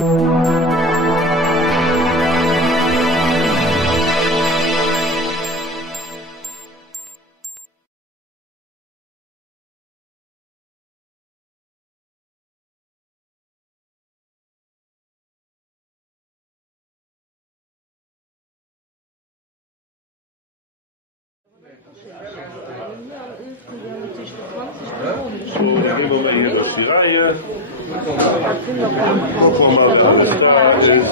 So, nehmen wir mal hier durch die Reihe. Gucken wir mal, was da ist.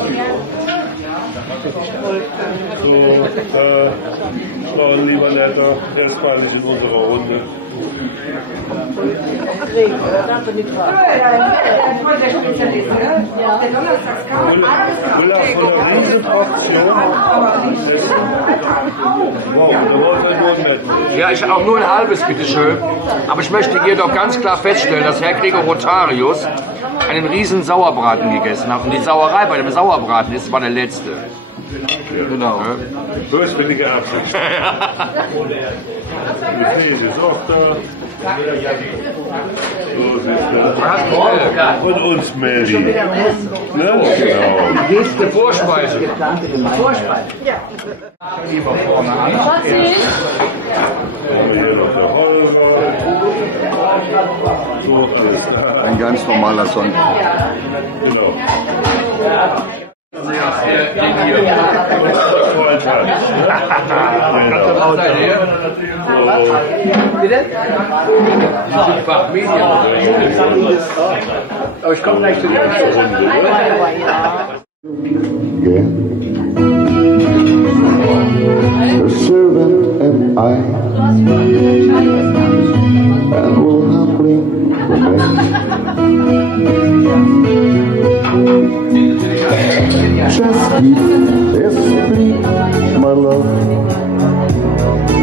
So, Frau Lieberletter, erstmal nicht in unserer Runde. Müller von der Riesenfraktion. Wow, da wollen wir nur mit. Ja, ich auch nur ein halbes, bitteschön. Aber ich möchte hier doch ganz klar feststellen, dass Herr Gregor Rotarius einen riesen Sauerbraten gegessen hat. Und die Sauerei bei dem Sauerbraten ist zwar der letzte. Ja. Genau. Böswillige Absicht. Die Käse ist auch da. So sieht's aus. Und uns Mary. Ne? Genau. Die Vorspeise. Ja. Ein ganz normaler Sonntag. Genau. Aber ich komme gleich zu dir. The servant am I, and will humbly remain. Just me, my love.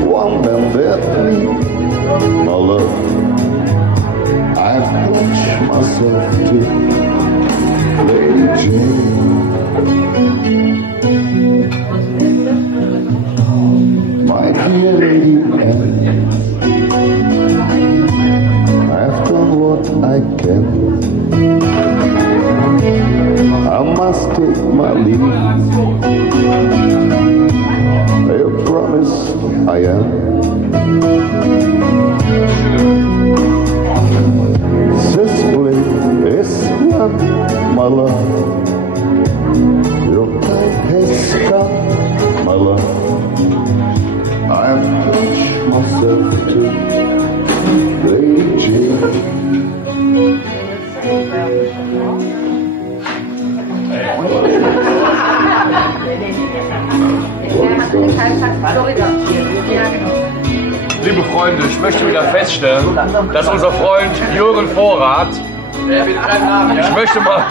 One man that me, my love. I pledge myself to Lady Jane. My dear Lady Anne, I've done what I can. I must take my leave. I promise I am. Cicely is not my love. Your time has come, my love. I have pledged myself to Lady Jane. Liebe Freunde, ich möchte wieder feststellen, dass unser Freund Jürgen Vorrat, ich möchte mal,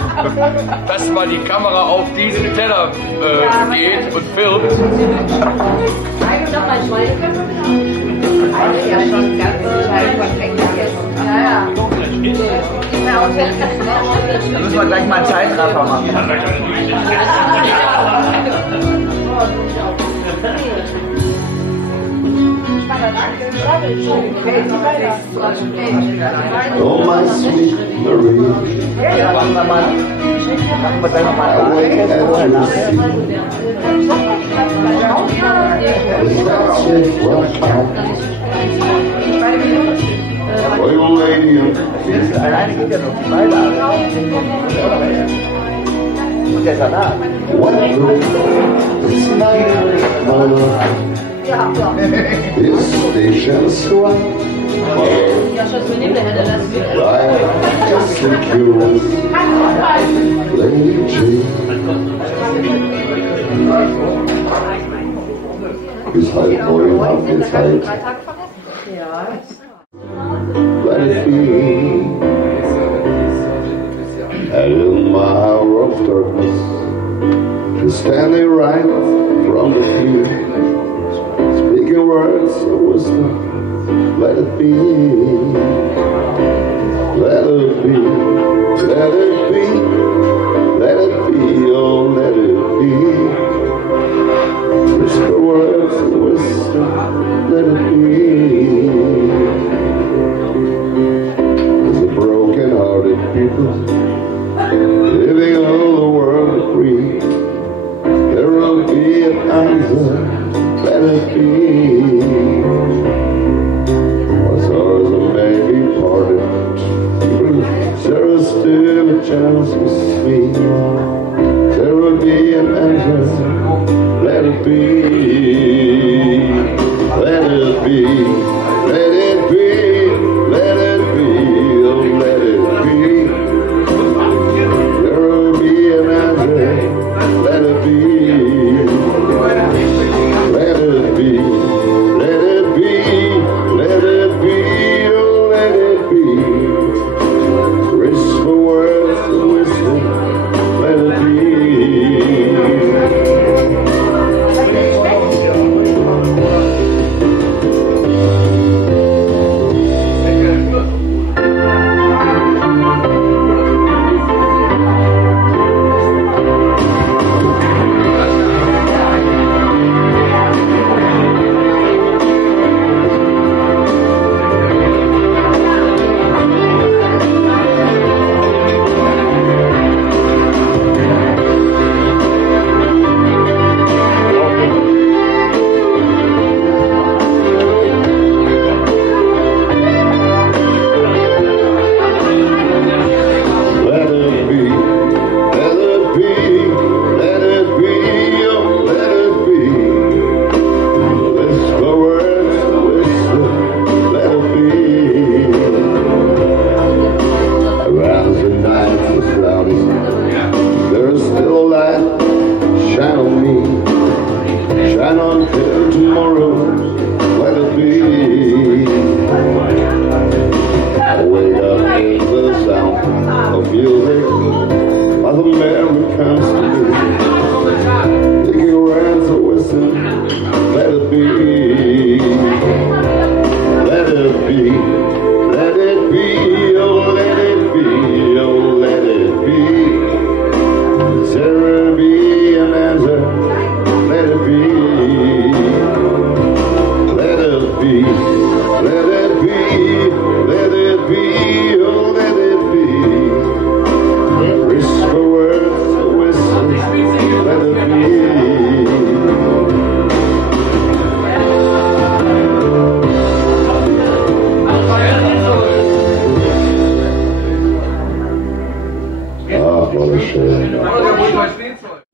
dass mal die Kamera auf diesen Teller geht und filmt. Da müssen wir gleich mal einen Zeitraffer machen. Oh, my sweet Marie, I wait at your seat. That's it, right out. Oh, you lady of the Alleine geht ja noch die Beilage. Und der Salat. It's night, my love. This station's one. I just secure Lady Jane. Bis halb 9 habt ihr Zeit. Let it be. And in my hour of darkness, just standing right from the field, speaking words of wisdom, let it be, let it be, let it be, let it be, oh let it be. Whisper words of wisdom, let it be. There's a broken-hearted people living all the chance to see. There will be an answer. Let it be. Let it be. Let it be. Let it be. Oh, let it be. There will be an answer. Let it be. Let it be. Let it be. Let it be. Oh, let it be. Whisper words of wisdom. Let it be.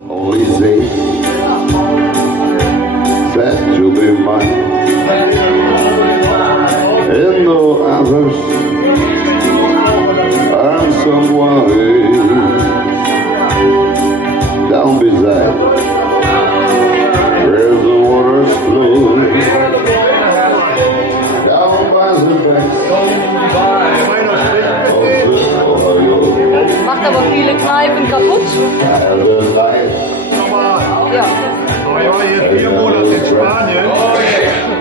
Only say that you'll be mine, and no others. I'm someone down beside where the waters flow, down by the banks of the Ohio. Macht aber viele Kneipen kaputt. Ja. Ich war jetzt 4 Monate in Spanien.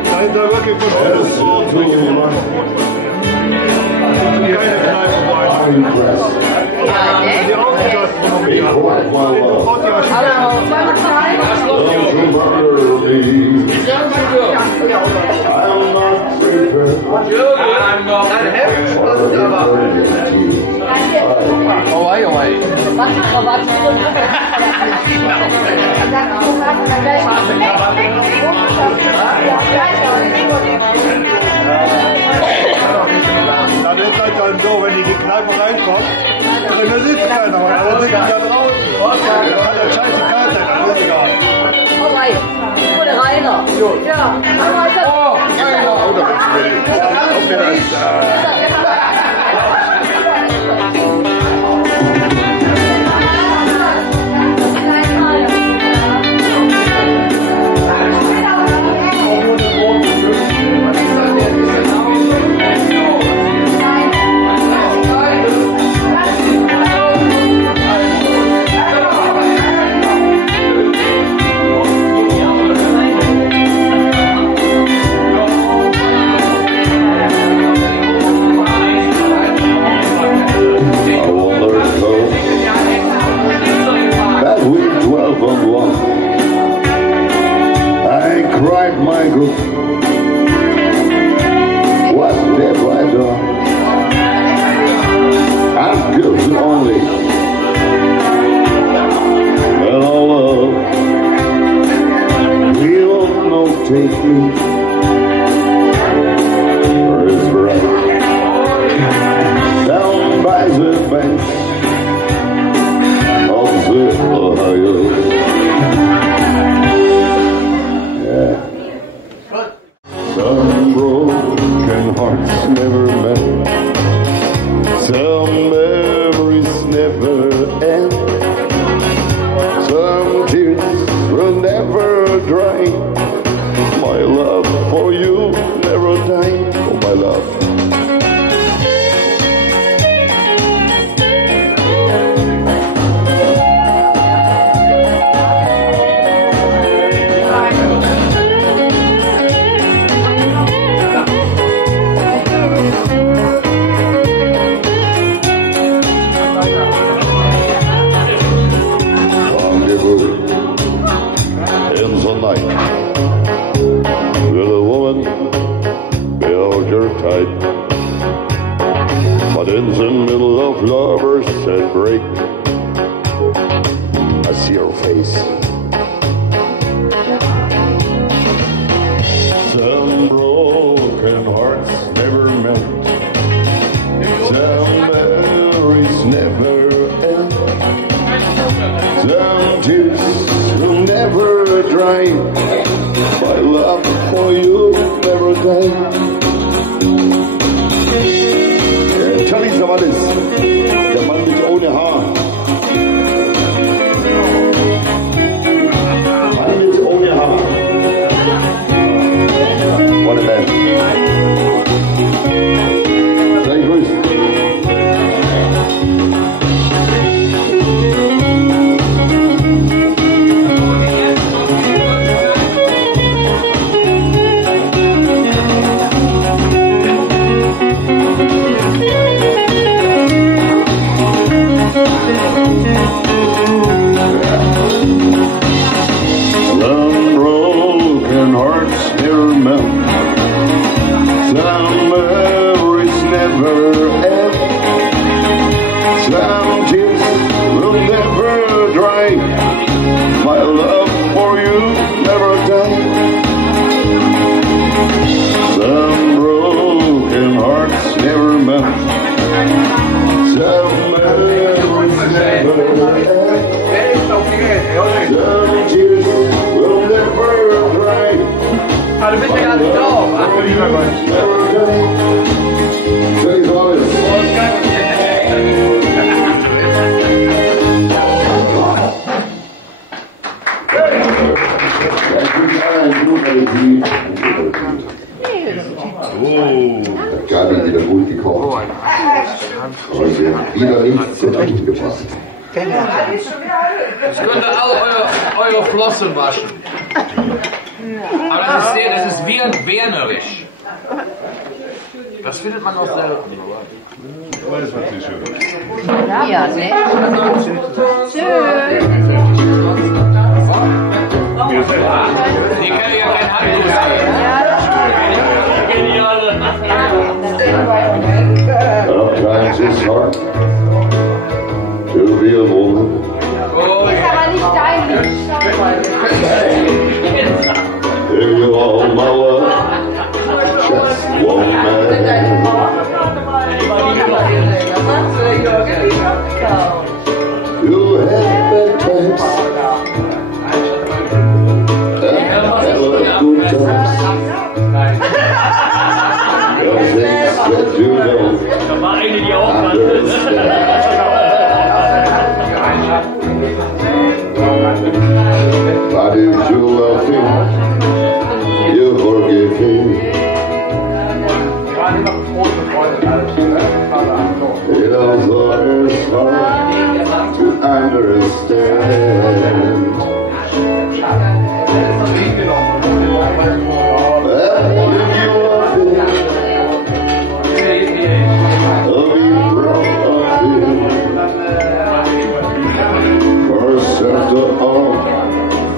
Da ist da wirklich von alles ordentlich gemacht. Keine Kneipe weiter. Die Außengastronomie hat. Dann ist halt dann so, wenn die Kneipe reinkommt, dann sitzt keiner, weil alle sitzen da draußen. Dann kann der scheiße kalt sein, dann ist egal. Vorbei. Wo der Rainer? Ja. Oh, Rainer. Oh, da bin ich in the middle of lovers that break, I see your face. Some broken hearts never meant, some memories never end, some tears will never dry. My love for you never died. Charlie Savanes, der Mann mit ohne Haar. Mann mit ohne Haar. What a man. Sei grüßt. Some broken hearts never melt, some memories never end, some tears will never dry. My love for you never died. Some broken hearts never melt, some memories never end, some tears will never dry. Ah, du bist ja gar nicht drauf. Gabi wieder gut gekocht. Heute wieder nichts zurechtgepasst. Ich könnte alle eure Flossen waschen. Aber das ist wienerisch. Das findet man auch selten. Das ist natürlich schön. Ja, ne? Schön. Die können ja kein Handtuch sein. Geniale. Sometimes it's hard to be a woman. Ist aber nicht dein Lied. Give you all my love, just one man. You had bad times and good times. The things that you don't understand. But if you love him, you forgive him. It also is hard to understand. But if you love him, I'll be proud of him. First after all,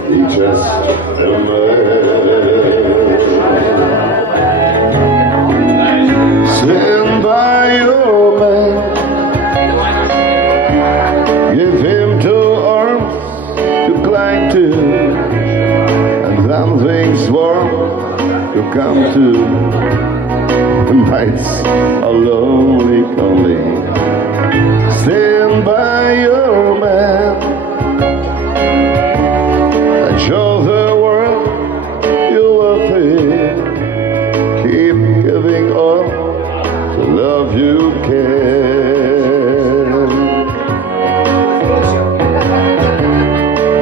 he just a man. Stand by your man, give him 2 arms to cling to, and something's warm to come to. Nights are lonely, lonely. Stand by your man and show the world you love him. Keep giving all the love you can.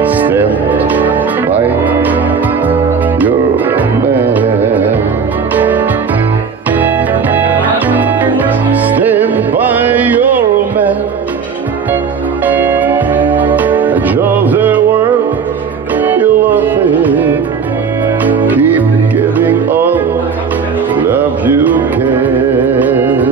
Stand by your man. Stand by your man and show the world you love him. Keep giving all the love you can.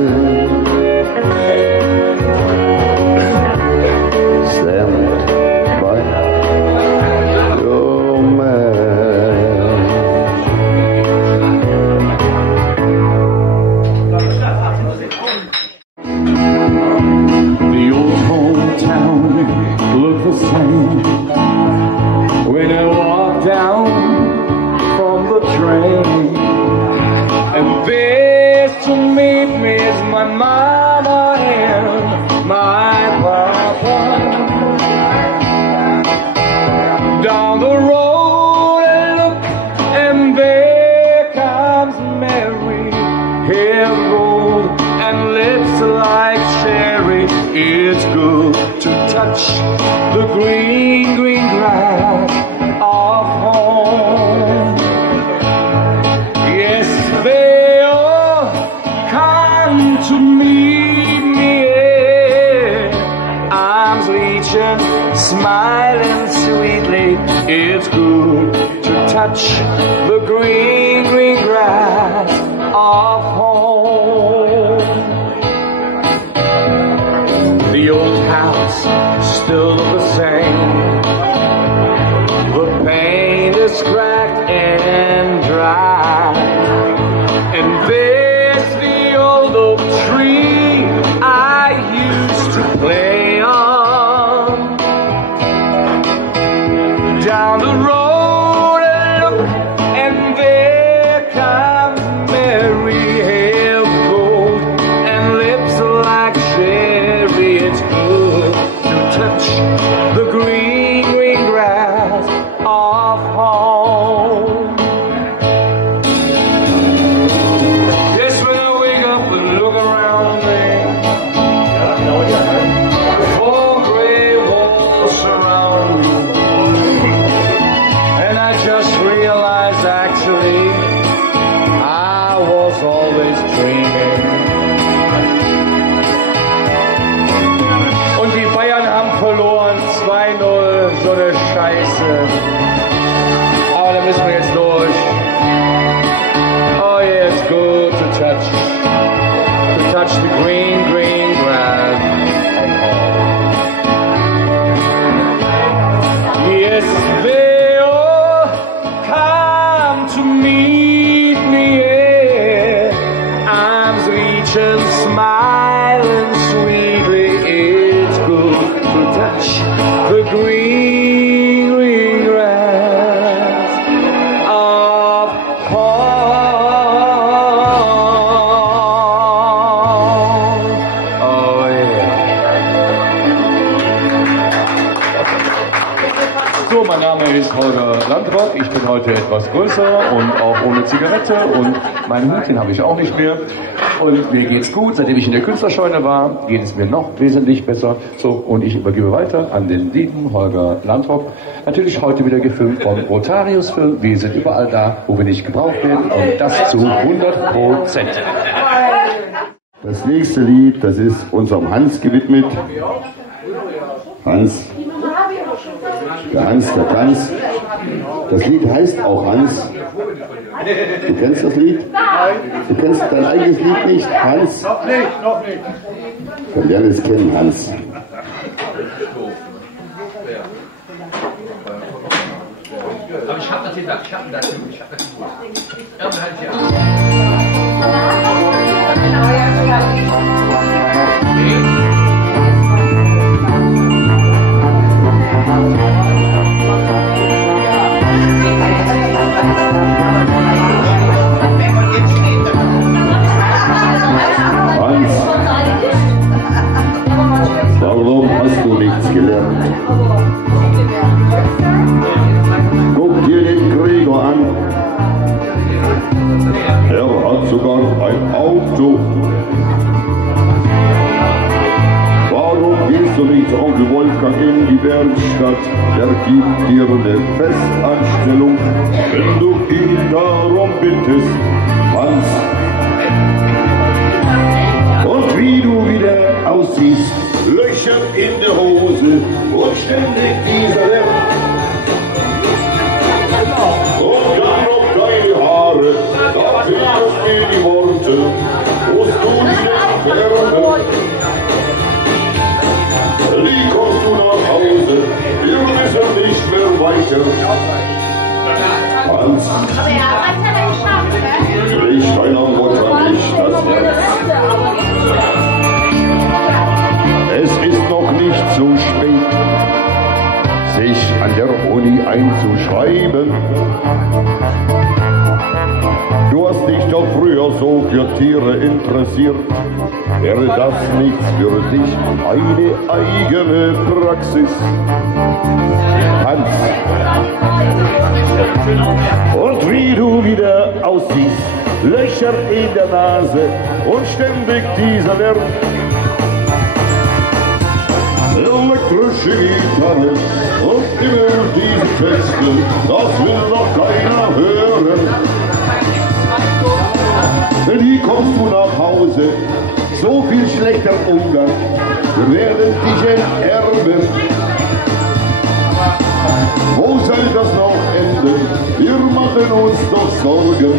like cherry. It's good to touch the green, green grass of home. Yes, they all come to meet me, arms reaching, smiling sweetly. It's good to touch the green, green grass of home. The old house still the same. The paint is cracked and dry. And there's the old oak tree I used to play on. Down the road I look, and there comes Mary, hair of gold and lips like cherry. It's good to touch the green, green grass of home. Yes, when I wake up and look around me, four gray walls surround me, and I just realized actually I was always dreaming. Und die Bayern haben verloren, 2-0, so eine Scheiße. Aber da müssen wir jetzt durch. Oh yeah, it's good to touch the green, green grass of home. Yes, they all come to meet me, yeah. Arms reaching, smiling sweetly. It's good to touch the green, green grass of home. Oh yeah. So, mein Name ist Holger Landrock. Ich bin heute etwas größer und auch ohne Zigarette und mein Hütchen habe ich auch nicht mehr. Und mir geht's gut. Seitdem ich in der Künstlerscheune war, geht es mir noch wesentlich besser. So, und ich übergebe weiter an den lieben Holger Landrock. Natürlich heute wieder gefilmt vom Rotarius Film. Wir sind überall da, wo wir nicht gebraucht werden. Und das zu 100%. Das nächste Lied, das ist unserem Hans gewidmet. Hans, der Hans, der Tanz. Das Lied heißt auch Hans. Du kennst das Lied? Du kennst dein eigenes Lied nicht, Hans? Noch nicht, noch nicht. Dann lerne es kennen, Hans. Aber ich hab das gedacht, ich hab das gewusst. Hans, warum hast du nichts gelernt? Guck dir den Gregor an. Er hat sogar ein Auto. Warum gehst du nicht zu Onkel Wolfgang in die Werkstatt? Er gibt dir eine Festanstellung, wenn du ihn darum bittest, Hans. Und wie du wieder aussiehst, Löcher in der Hose und ständig dieser Lärm. Und dann noch deine Haare, da fehlst mir die Worte, musst du dich entfernen. Wie kommst du nach Hause, wir müssen nicht mehr weiter. Hans, bricht deiner Mutter nicht das Herz. Es ist noch nicht so spät, sich an der Uni einzuschreiben. Du hast dich doch früher so für Tiere interessiert. Wäre das nichts für dich, eine eigene Praxis? Hans, und wie du wieder aussiehst, Löcher in der Nase und ständig dieser Lärm. Elektrische Gitarre und immer diese Texte, das will noch keiner hören. Wie kommst du nach Hause? So viel schlechter Umgang, wir werden dich enterben. Wo soll das noch enden? Wir machen uns doch Sorgen.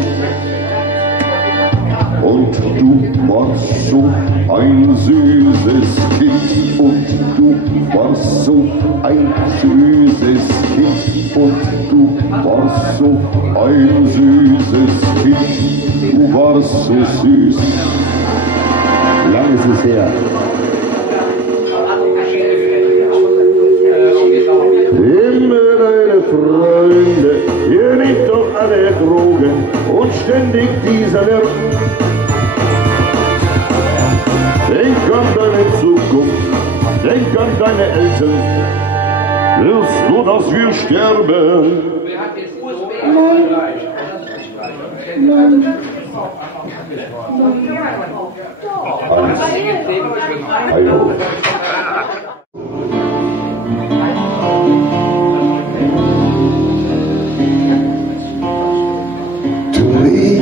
Und du warst so ein süßes Kind, und du warst so ein süßes Kind, und du warst so ein süßes Kind, du warst so süß. Lang ist es her. Immer deine Freunde, ihr nehmt doch alle Drogen und ständig dieser Lärm. Denk an deine Zukunft, denk an deine Eltern, willst du, dass wir sterben? Hallo. To me,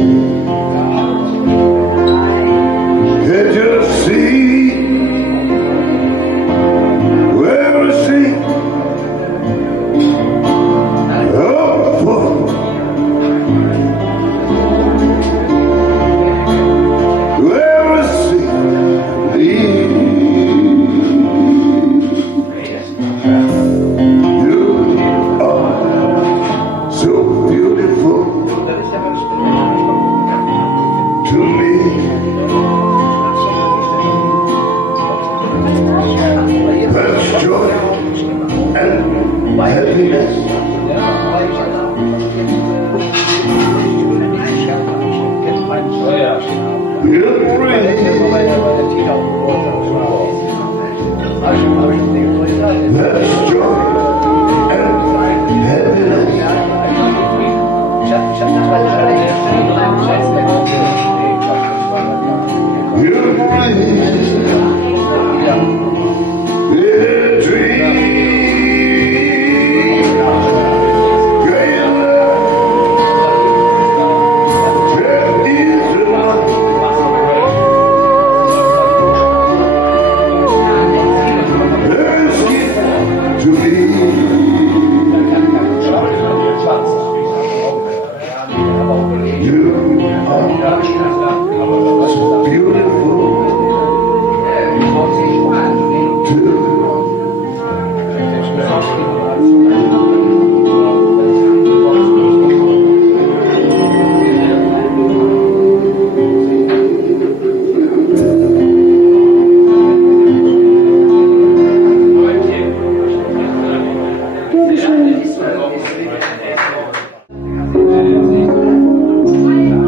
can't you see where I see up where I see you are so beautiful to me. That's joy and happiness. You're free. That's joy and happiness. You're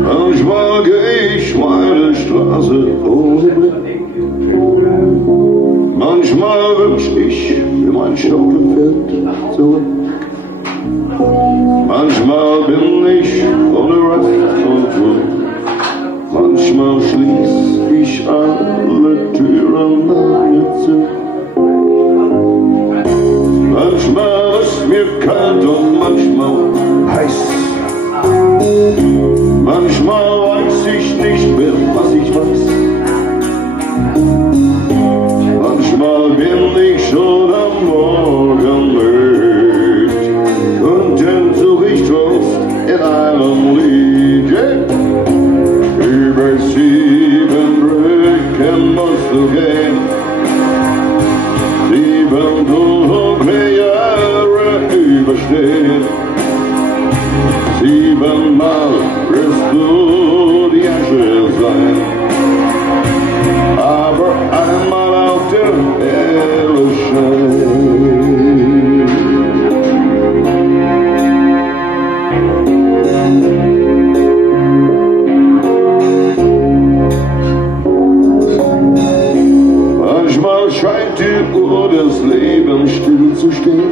Manchmal geh ich meine Straße ohne Blick. Manchmal wünsch ich mir mein Schaukelpferd zurück. Manchmal bin ich ohne Rast und Ruhe. Manchmal schließ ich alle Türen nach mir zu. Manchmal ist mir kalt und manchmal heiß. Manchmal weiß ich nicht mehr, was ich weiß. Manchmal bin ich schon am Morgen müd und dann such ich Trost in einem Lied. Über 7 Brücken musst du gehen, 7 dunkle Jahre überstehen. 7-mal wirst du die Asche sein, aber einmal auf der Erde scheint. Manchmal scheint die Uhr des Lebens still zu stehen.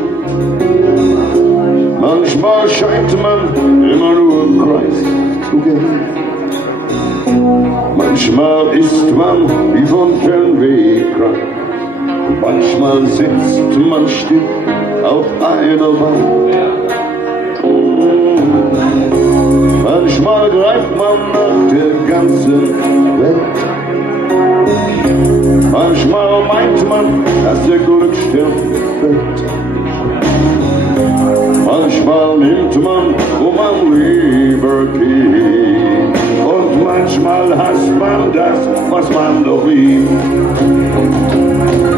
Manchmal scheint man immer nur im Kreis zu gehen. Manchmal ist man wie von Fernweh krank, manchmal sitzt man still auf einer Bank. Manchmal greift man nach der ganzen Welt, manchmal meint man, dass der Glücksstern fällt. Manchmal nimmt man, wo man lieber geht, und manchmal hasst man das, was man doch liebt.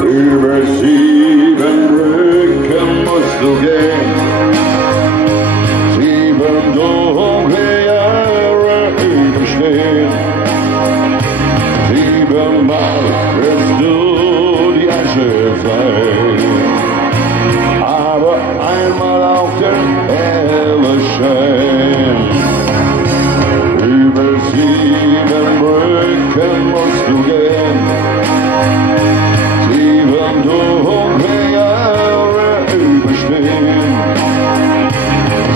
Über 7 Brücken musst du gehen, 7 dunkle Jahre überstehen. 7-mal wirst du die Asche sein, aber einmal auf der helle Schein. Über 7 Brücken musst du gehen, 7 dunkle Jahre überstehen.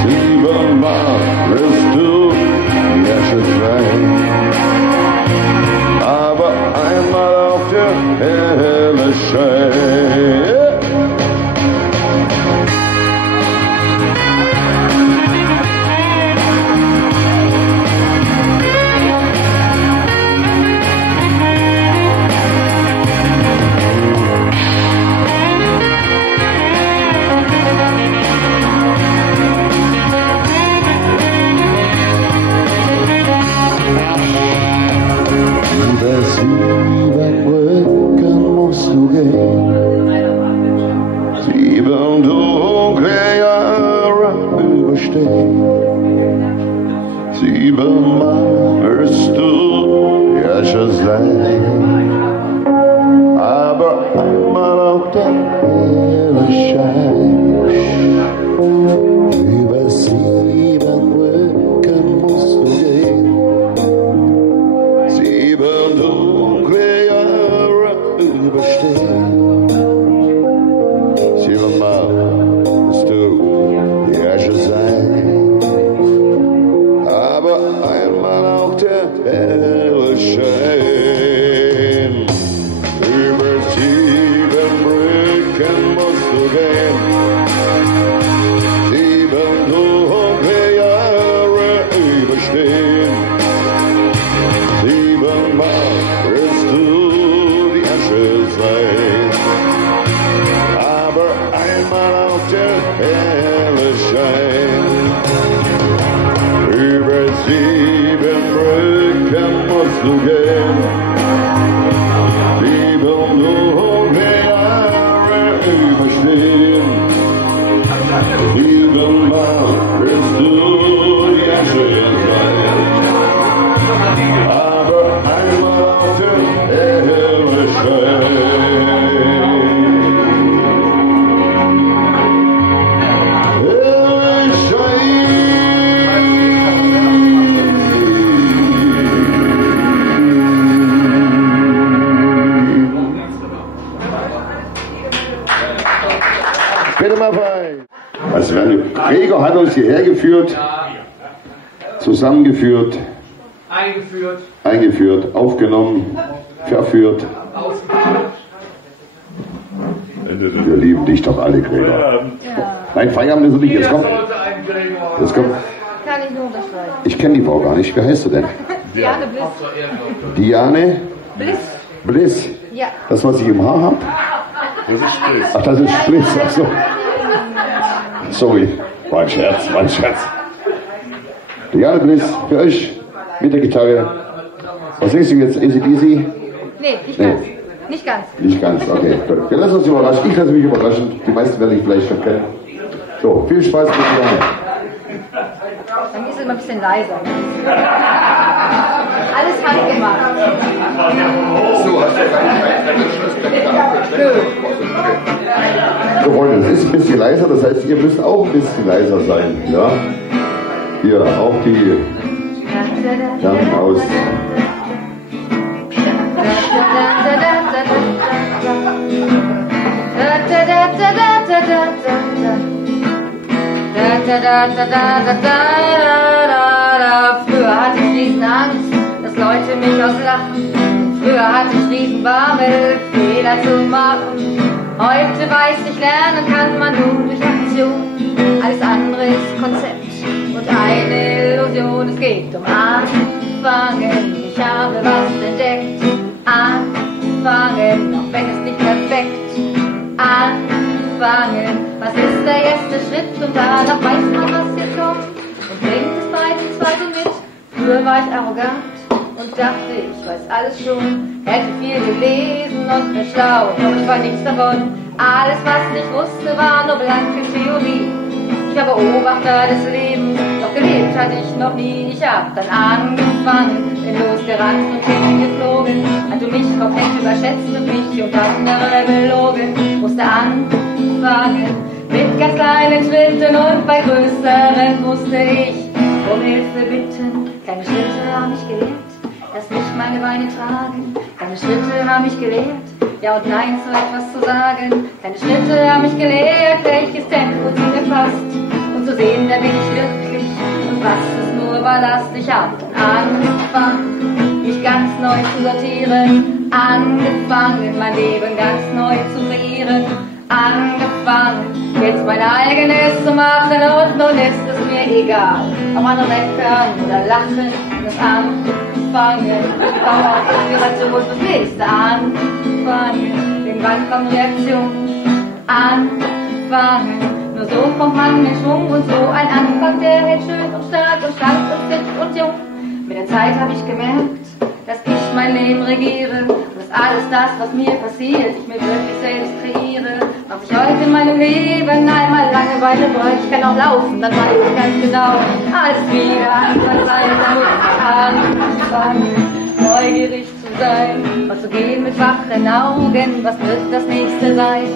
7-mal wirst du die Asche sein, aber einmal auf der helle Schein. Über 7 Brücken musst du gehen, 7 dunkle Jahre überstehen. 7-mal wirst du die Asche sein, aber einmal auch der helle Schein. Über 7 Brücken musst du gehen, 7 dunkle Jahre überstehen. 7-mal wirst du die Asche sein, aber einmal auch der helle Schein. Über 7 Brücken musst du gehen, 7 dunkle Jahre überstehen. 7-mal wirst du die Asche sein, aber einmal auf der helle Schein. Über 7 Brücken musst du gehen, 7 dunkle Jahre überstehen. 7-mal wirst du die Asche sein, aber einmal auf der helle Schein. Bitte mal frei. Also Gregor hat uns hierher geführt, zusammengeführt, eingeführt, aufgenommen, verführt. Wir lieben dich doch alle, Gregor. Nein, Feierabend ist nicht. Jetzt kommt. Jetzt kommt. Kann ich nur unterschreiben. Ich kenne die Frau gar nicht. Wie heißt du denn? Diane Bliss. Diane Bliss? Bliss. Ja. Das, was ich im Haar habe? Das ist Spliss. Ach, das ist Spliss. Ach so. Sorry. War ein Scherz, war ein Scherz. Diane Bliss, für euch mit der Gitarre. Was singst du jetzt? Easy Easy? Nee, nicht ganz. Nicht ganz. Nicht ganz, okay. Gut. Wir lassen uns überraschen. Ich lasse mich überraschen. Die meisten werden ich vielleicht schon kennen. So, viel Spaß mit Diane. Dann ist es immer ein bisschen leiser. Alles handgemacht. So, hast du So, Freunde, es ist ein bisschen leiser, das heißt, ihr müsst auch ein bisschen leiser sein. Ja? Hier, auch die Lampen aus. Früher hatte ich Angst, dass dass Leute mich auslachen. Früher hatte ich Riesenbammel, Fehler zu machen. Heute weiß ich, lernen kann man nur durch Aktion. Alles andere ist Konzept und eine Illusion. Es geht um Anfangen, ich habe was entdeckt. Anfangen, auch wenn es nicht perfekt. Anfangen, was ist der erste Schritt? Und danach weiß man, was jetzt kommt. Und bringt es bei den zweiten mit. Früher war ich arrogant und dachte, ich weiß alles schon. Hätte viel gelesen und bin schlau, doch ich war nichts davon. Alles, was ich wusste, war nur blanke Theorie. Ich war Beobachter des Lebens, doch gelebt hatte ich noch nie. Ich hab dann angefangen, bin losgerannt und hingeflogen. Hatte mich komplett überschätzt und mich und andere belogen. Musste anfangen mit ganz kleinen Schritten und bei größeren musste ich um Hilfe bitten. Kleine Schritte haben mich gelehrt, dass nicht meine Beine tragen. Kleine Schritte haben mich gelehrt, ja und nein zu etwas zu sagen. Kleine Schritte haben mich gelehrt, welches Tempo zu mir passt. Und zu sehen, wer bin ich wirklich und was ist nur Ballast. Ich hab angefangen, mich ganz neu zu sortieren. Angefangen, mein Leben ganz neu zu kreieren. Angefangen, jetzt mein eigenes zu machen und nun ist es mir egal, ob andere meckern oder lachen. Das Anfangen, Power, Inspiration fürs nächste Anfangen, irgendwann kommt Reaktion. Anfangen, nur so kommt man in Schwung und so ein Anfang, der hält schön und stark und schlank und fit und jung. Mit der Zeit habe ich gemerkt, dass ich mein Leben regiere und dass alles das, was mir passiert, ich mir wirklich selbst kreiere. Was ich heute in meinem Leben einmal Langeweile bräuchte, ich kann auch laufen, dann weiß ich ganz genau, alles wieder anders sein, da muss ich anfangen, neugierig zu sein, mal zu gehen mit wachen Augen, was wird das nächste sein?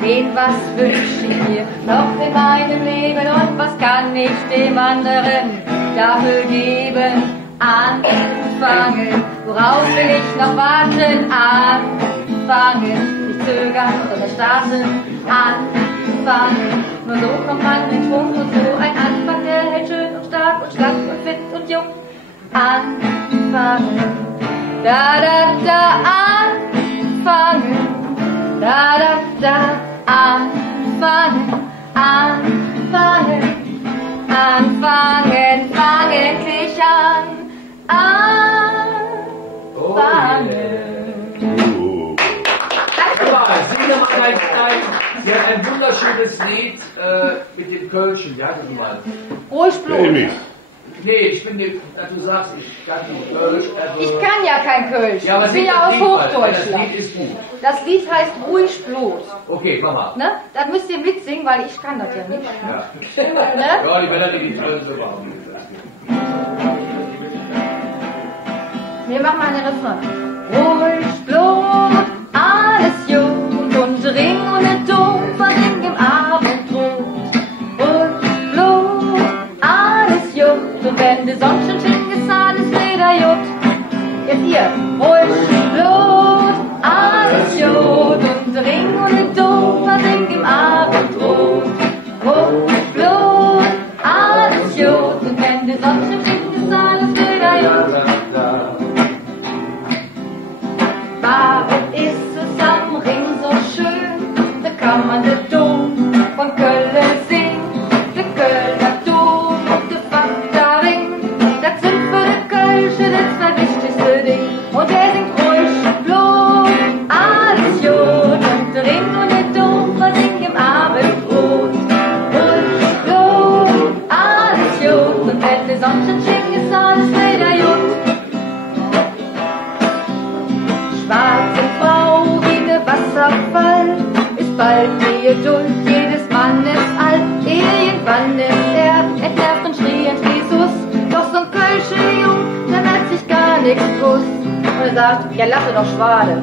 Wen, was wünsche ich mir noch in meinem Leben und was kann ich dem anderen dafür geben? Anfangen, worauf will ich noch warten? Anfangen, nicht zögern, sondern starten. Anfangen, nur so kommt man in Schwung und so ein Anfang, der hält schön und stark und schlank und fit und jung. Anfangen, da da da, anfangen, da da da, anfangen, anfangen, anfangen, fang endlich an. Sing doch mal Sie hat ein wunderschönes Lied mit den Kölschen. Wie heißt es mal? Ruhig Blut. Nee, ich bin dir, du sagst, ich kann nicht Kölsch. Also ich kann ja kein Kölsch. Ja, ich bin ja aus Hochdeutschland. Das Lied ist gut. Das Lied heißt Ruhig Blut. Okay, mach mal. Ne? Das müsst ihr mitsingen, weil ich kann das ja nicht. Ja, Ne? ja die werden die Kölsche machen. Wir machen mal eine Refrain. Ruhig Blut, alles gut und Ring und Dom verring im Abendrot. Ruhig Blut, alles gut und wenn die Sonne schon schön gezahlt ist, wieder gut. Jetzt ihr. Ruhig Blut, alles gut und Ring und Dom verring im Abendrot. Ruhig Blut, alles gut und wenn die Sonne schon schön gezahlt ist, wieder gut. Warum ist es am Ring so schön? Da kann man den Dom von Köln sehen. Der Kölner Dom und der Fakta Ring. Das sind für die Kölsche das wichtigste Ding. Und er singt ruhig Blut, alles gut. Und der Ring und der Dom versinken im Abendrot. Ruhig Blut, alles gut. Und wenn die Sonne schon schick ist, alles wieder gut. Schwarze Frau wie der Wasserfall, ist bald die Geduld jedes Mannes alt. Irgendwann nimmt er entnervt und schrie ins Jesus. Doch so ein Kölscher Jung, der hat sich gar nichts gewusst. Und er sagt, ja lasse doch Schwade.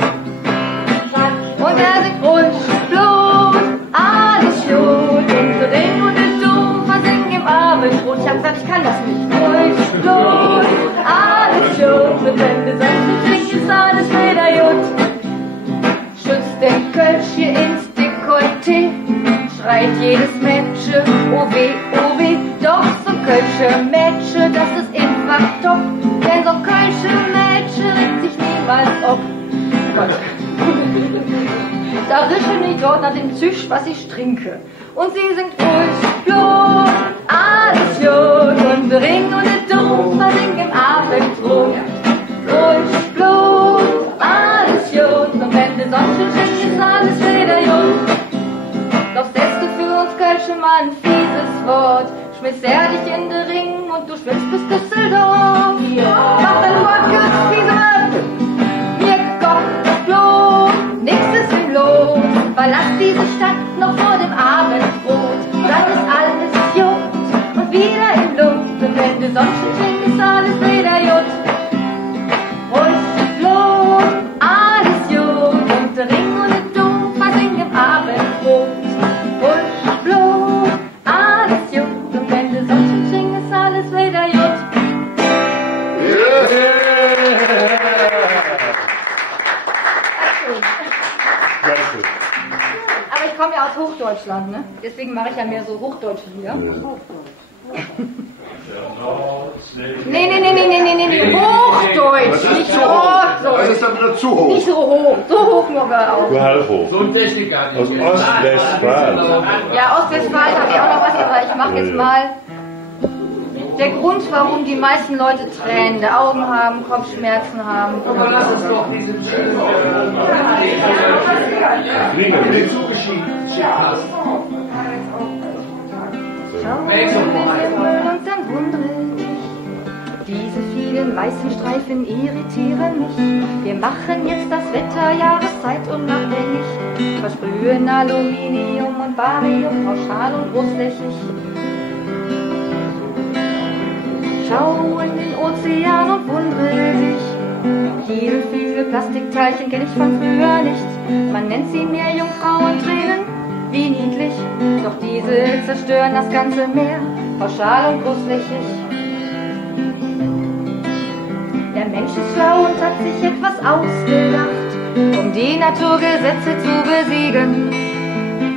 Und er singt ruhig Blut, alles gut. Und der Ring und der Dom versingen im Abendrot. Ich hab gesagt, ich kann das nicht. Ruhig Blut, alles gut. Und wenn die Sonne schickt, ist alles wieder gut. Schützt den Kölsch hier ins Dekolleté, schreit jedes Mädchen, oh weh, doch so Kölsche Mädchen, das ist im macht top, denn so kölsche Mädchen regt sich niemals ob. Da rischen die dort nach dem Züsch, was ich trinke. Und sie singt ruhig, Blut, alles gut. Und Ring und der Dumpf versinkt im Abendrot. Ruhig, Blut, alles gut. Und wenn die Sonne schenkt, ist alles wieder gut. Doch setzt du für uns Kölsche mal ein fieses Wort. Schmiss er dich in den Ring und du schwimmst bis Düsseldorf. Ja. Mach dein Wort, fiese Mann. Mir kommt Blut, nix ist ihm los. Verlass diese Stadt noch vor dem Abendbrot. Dann ist alles gut und wieder im Luft. Und wenn die Sonne scheint, ist alles wieder gut. Ruhig, Blut, alles gut. Und der Ring und der Dumpf versinkt im Abendbrot. Ruhig, Blut, alles gut. Und wenn die Sonne scheint, ist alles wieder gut. Aber ich komme ja aus Hochdeutschland, ne? Deswegen mache ich ja mehr so hochdeutsche Lieder. Nee, Hochdeutsch, nicht so Hochdeutsch. Das ist dann wieder zu hoch. Nicht so hoch nur auch. Nur halb hoch. So ein Techniker. Aus Ostwestfalen. Ja, Ostwestfalen habe ich auch noch was, aber ich mache jetzt mal der Grund, warum die meisten Leute tränende Augen haben, Kopfschmerzen haben. Aber lass uns doch diesen schönen Klingel zugeschickt hast. Und dann wundere dich, diese vielen weißen Streifen irritieren mich. Wir machen jetzt das Wetter Jahreszeit unabhängig, versprühen Aluminium und Barium, pauschal und großflächig. Schau in den Ozean und wundere dich, diese viele Plastikteilchen kenn ich von früher nicht. Man nennt sie Meerjungfrauentränen, wie niedlich, doch diese zerstören das ganze Meer, pauschal und großflächig. Der Mensch ist schlau und hat sich etwas ausgedacht, um die Naturgesetze zu besiegen.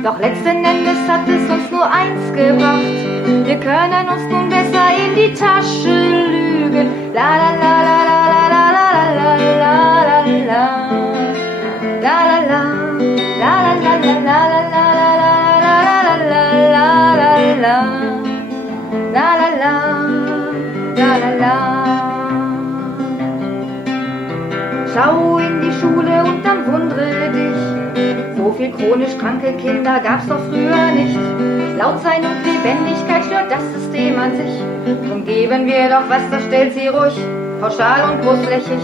Doch letzten Endes hat es uns nur eins gebracht, wir können uns nun besser in die Tasche lügen. La la la la la la la la la la la la la la la la la la la. La la la, la la la. Schau in die Schule und dann wundere dich, so viel chronisch kranke Kinder gab's doch früher nicht. Laut Sein und Lebendigkeit stört das System an sich, drum geben wir doch was, das stellt sie ruhig, pauschal und großflächig.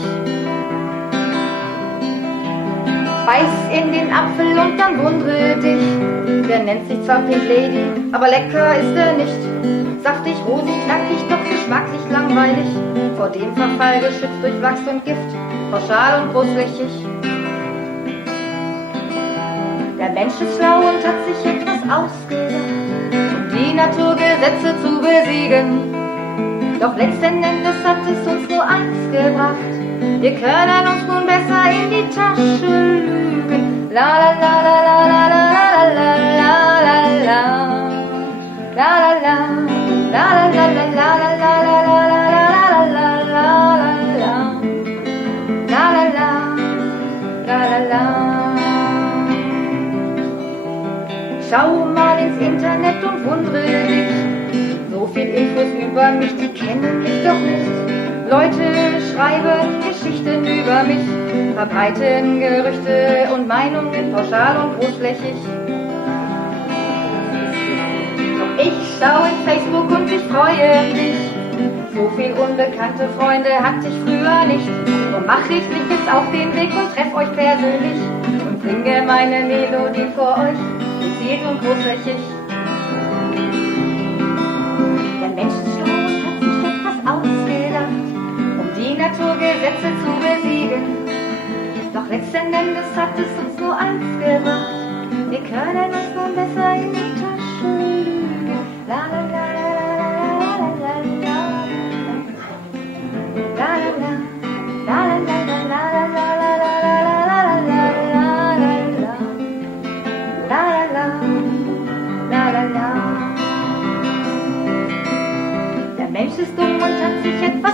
Beiß in den Apfel und dann wundere dich, der nennt sich zwar Pink Lady, aber lecker ist er nicht. Saftig, rosig, knackig, doch geschmacklich langweilig, vor dem Verfall geschützt durch Wachs und Gift, pauschal und großflächig. Der Mensch ist schlau und hat sich etwas ausgedacht, um die Naturgesetze zu besiegen. Doch letzten Endes hat es uns nur eins gebracht, wir können uns nun besser in die Tasche lügen. La la la la la la la la la la la la la la. La la la la la la la la la la la la la la. Schau mal ins Internet und wundere dich, so viel Infos über mich, die kennen mich doch nicht. Leute schreiben Geschichten über mich, verbreiten Gerüchte und Meinungen pauschal und großflächig. Ich schau in Facebook und ich freue mich, so viel unbekannte Freunde hatte ich früher nicht. So mach ich mich jetzt auf den Weg und treff euch persönlich und bringe meine Melodie vor euch, gezielt und großflächig. Der Mensch ist schlau und hat sich etwas ausgedacht, um die Naturgesetze zu besiegen. Doch letzten Endes hat es uns nur eins gebracht, wir können uns nun besser in die Tasche lügen. La la la la la la la la la la la la Der Mensch ist dumm und hat sich etwas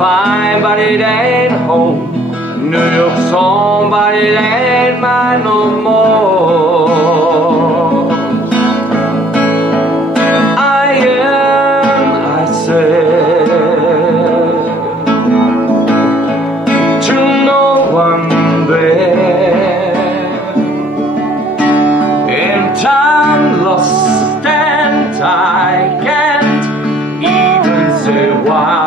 fine, but it ain't home. New York's home, but it ain't mine no more. I said, to no one there, in time lost and I can't even say why.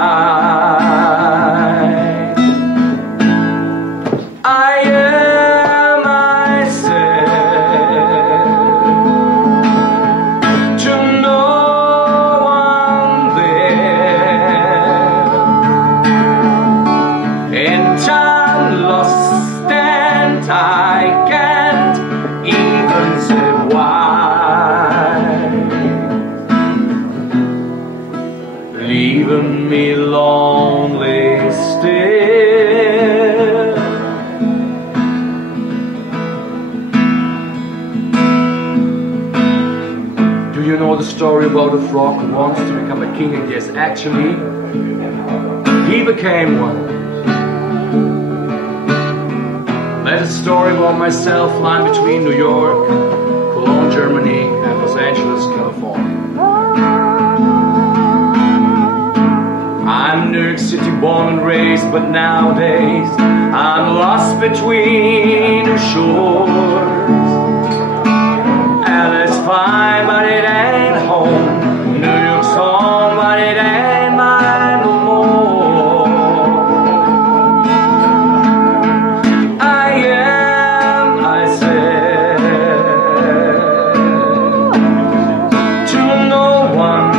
Leaving me lonely still. Do you know the story about a frog who wants to become a king? And yes, actually, he became one. That's a story about myself flying between New York, Cologne, Germany, and Los Angeles, California. I'm New York City born and raised, but nowadays I'm lost between the shores. LA's fine, but it ain't home. New York's home, but it ain't mine no more. I said, to no one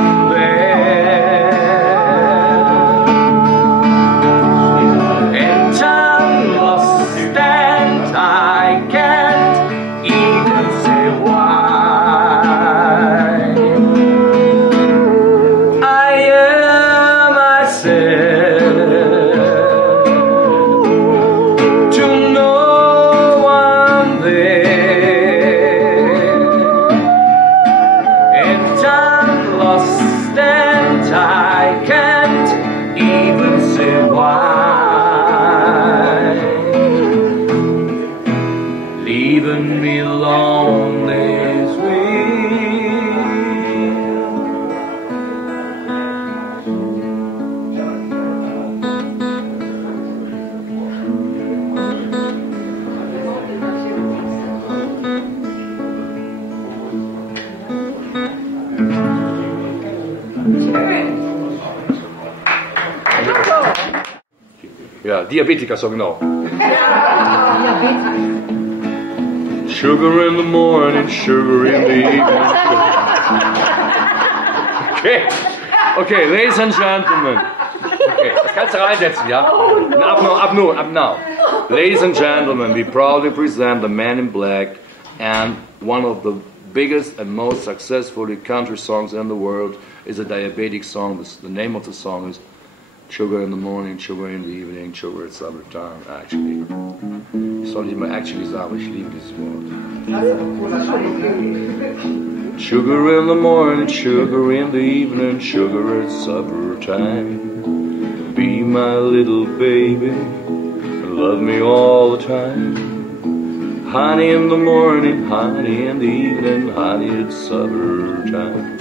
leaving me lonely as Ja, Diabetiker-Song, genau. Sugar in the morning, sugar in the evening. Okay, ladies and gentlemen. Okay, das kannst du reinsetzen, ja? Up now. Ladies and gentlemen, we proudly present the Man in Black and one of the biggest and most successful country songs in the world is a diabetic song. The name of the song is Sugar in the morning, sugar in the evening, sugar at summertime, actually. Ich soll nicht mal actually sagen, aber ich liebe dieses Wort. Sugar in the morning, sugar in the evening, sugar at supper time. Be my little baby and love me all the time. Honey in the morning, honey in the evening, honey at supper time.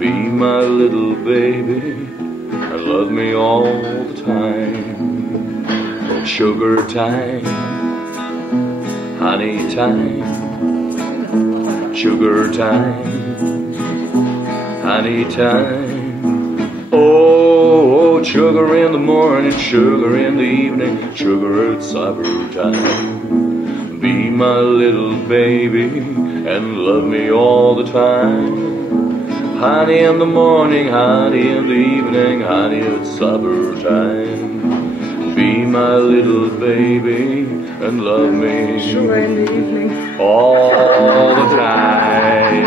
Be my little baby and love me all the time. Oh, sugar time, honey time, sugar time, honey time. Oh, sugar in the morning, sugar in the evening, sugar at supper time. Be my little baby and love me all the time. Honey in the morning, honey in the evening, honey at supper time. Be my little baby and love me all the time.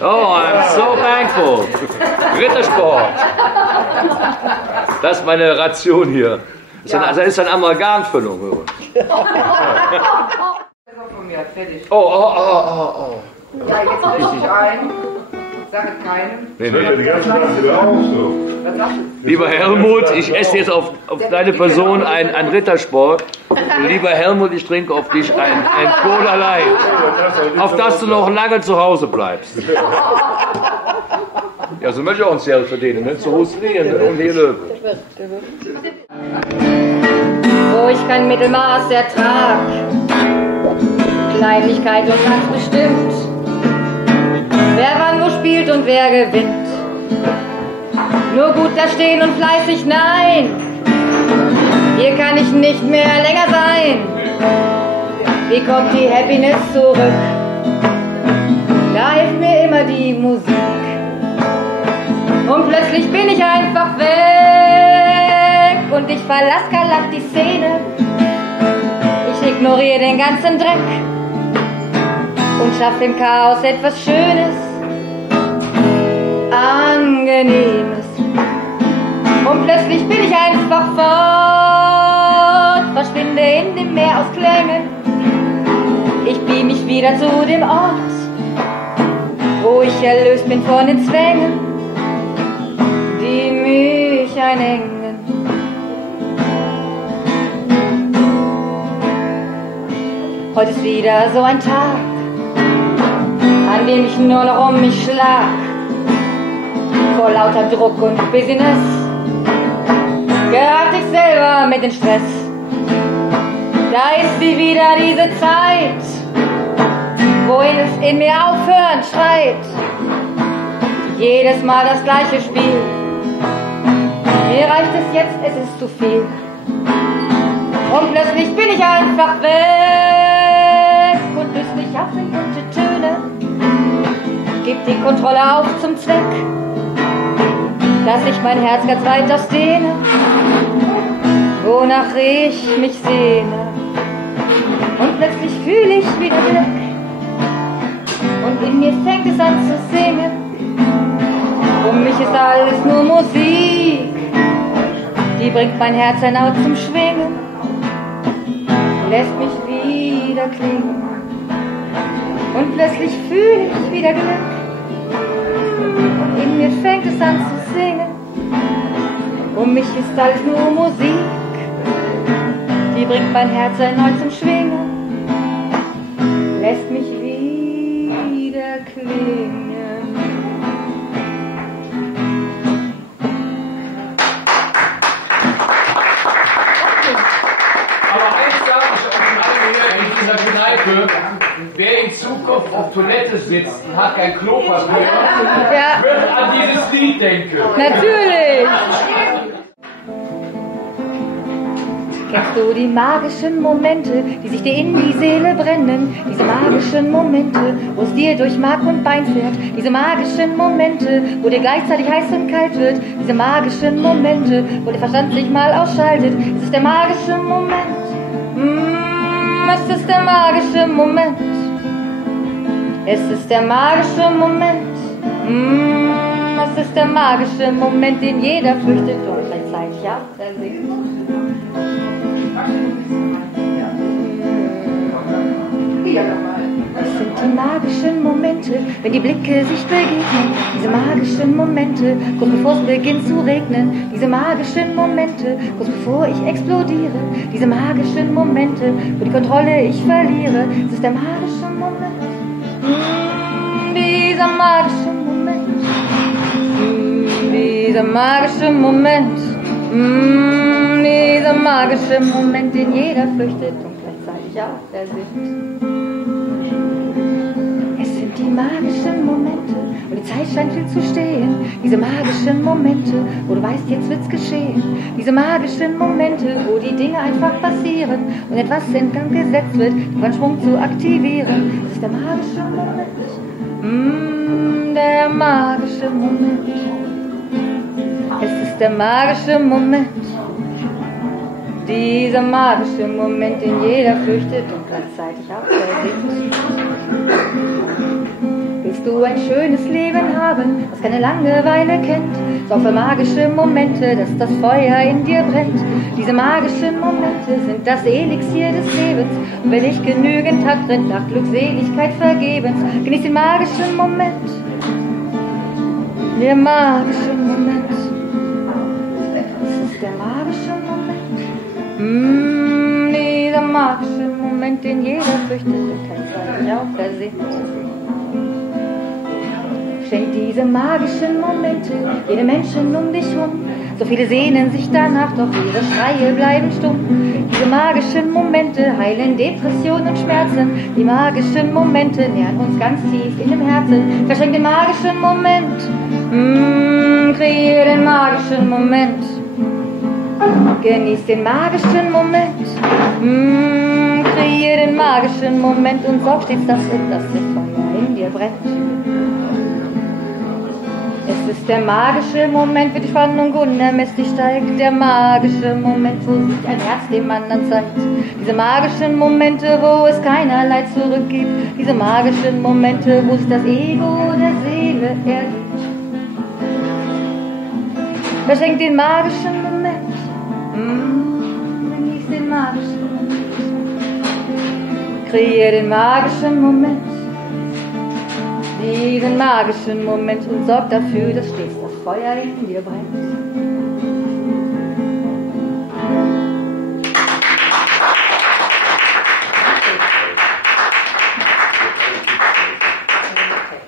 Oh, I'm so thankful. Rittersport. Das ist meine Ration hier. Das ist eine Amalgamfüllung. Von mir, fertig. Oh. Ja, jetzt richtig ein. Sag es keinem. Nee, Die ganze Nacht wieder auf so. Was sagst du? Lieber Helmut, ich esse jetzt auf deine Person ein Rittersport. Und lieber Helmut, ich trinke auf dich ein Cola Light. Auf das du noch lange zu Hause bleibst. Ja, so möchte ich auch ein Zelt verdienen, ne? Zu Hustlien und hier Löwe. Wo ich kein Mittelmaß ertrag, Kleinlichkeit und ganz bestimmt, wer wann wo spielt und wer gewinnt. Nur gut da stehen und fleißig, nein, hier kann ich nicht mehr länger sein. Wie kommt die Happiness zurück? Da hilft mir immer die Musik. Und plötzlich bin ich einfach weg und ich verlass galakt die Szene. Ich ignoriere den ganzen Dreck und schaff im Chaos etwas Schönes, Angenehmes. Und plötzlich bin ich einfach fort, verschwinde in dem Meer aus Klängen. Ich beam mich wieder zu dem Ort, wo ich erlöst bin von den Zwängen, die mich einengen. Heute ist wieder so ein Tag, an dem ich nur noch um mich schlag, vor lauter Druck und Business, gerate ich selber mit in Stress. Da ist sie wieder, diese Zeit, wohin es in mir aufhören schreit. Jedes Mal das gleiche Spiel, mir reicht es jetzt, es ist zu viel. Und plötzlich bin ich einfach weg und löse mich ab in bunte Töne. Gib die Kontrolle auf zum Zweck, dass ich mein Herz ganz weit ausdehne, wonach ich mich sehne. Und plötzlich fühle ich wieder Glück und in mir fängt es an zu singen. Um mich ist alles nur Musik, die bringt mein Herz erneut zum Schwingen, lässt mich wieder klingen. Und plötzlich fühle ich wieder Glück und in mir fängt es an zu singen. Um mich ist alles nur Musik, die bringt mein Herz erneut zum Schwingen, lässt mich wieder klingen. Wer in Zukunft auf Toilette sitzt und hat kein Klopapier, wird an dieses Lied denken. Natürlich! Kennst du die magischen Momente, die sich dir in die Seele brennen? Diese magischen Momente, wo es dir durch Mark und Bein fährt. Diese magischen Momente, wo dir gleichzeitig heiß und kalt wird. Diese magischen Momente, wo der Verstand sich mal ausschaltet. Es ist der magische Moment. Es ist der magische Moment. Es ist der magische Moment. Es ist der magische Moment, den jeder fürchtet und gleichzeitig auch ersingt. Es sind die magischen Momente, wenn die Blicke sich begegnen. Diese magischen Momente, kurz bevor es beginnt zu regnen. Diese magischen Momente, kurz bevor ich explodiere. Diese magischen Momente, wo die Kontrolle ich verliere. Es ist der magische Moment. Dieser magische Moment. Dieser magische Moment. Dieser magische Moment, den jeder fürchtet und gleichzeitig auch ersinnt. Die magischen Momente, wo die Zeit scheint still zu stehen. Diese magischen Momente, wo du weißt, jetzt wird's geschehen. Diese magischen Momente, wo die Dinge einfach passieren und etwas in Gang gesetzt wird, die von Schwung zu aktivieren. Es ist der magische Moment. Der magische Moment. Es ist der magische Moment. Dieser magische Moment, den jeder fürchtet und gleichzeitig auch ersinnt. Willst du ein schönes Leben haben, das keine Langeweile kennt? Sorg für magische Momente, dass das Feuer in dir brennt. Diese magischen Momente sind das Elixier des Lebens. Und wenn nicht genügend Takt rennt nach Glückseligkeit vergebens, genieß den magischen Moment. Der magische Moment. Ist es der magische Moment? Dieser magische Moment, den jeder fürchtet und kein Zweifel auch versinnt. Schenk diese magischen Momente jedem Menschen um dich rum. So viele sehnen sich danach, doch ihre Schreie bleiben stumm. Diese magischen Momente heilen Depressionen und Schmerzen. Die magischen Momente nähern uns ganz tief in dem Herzen. Verschenk den magischen Moment, kreier den magischen Moment. Genieß den magischen Moment, kreier den magischen Moment und sorg stets dafür, dass das Feuer in dir brennt. Es ist der magische Moment, wie die Spannung unermesslich steigt. Der magische Moment, wo sich ein Herz dem anderen zeigt. Diese magischen Momente, wo es keinerlei zurück gibt. Diese magischen Momente, wo sich das Ego der Seele ergibt. Verschenk den magischen Moment. Genieß den magischen Moment. Kreier den magischen Moment. Diesen magischen Moment und sorg dafür, dass stets das Feuer in dir brennt.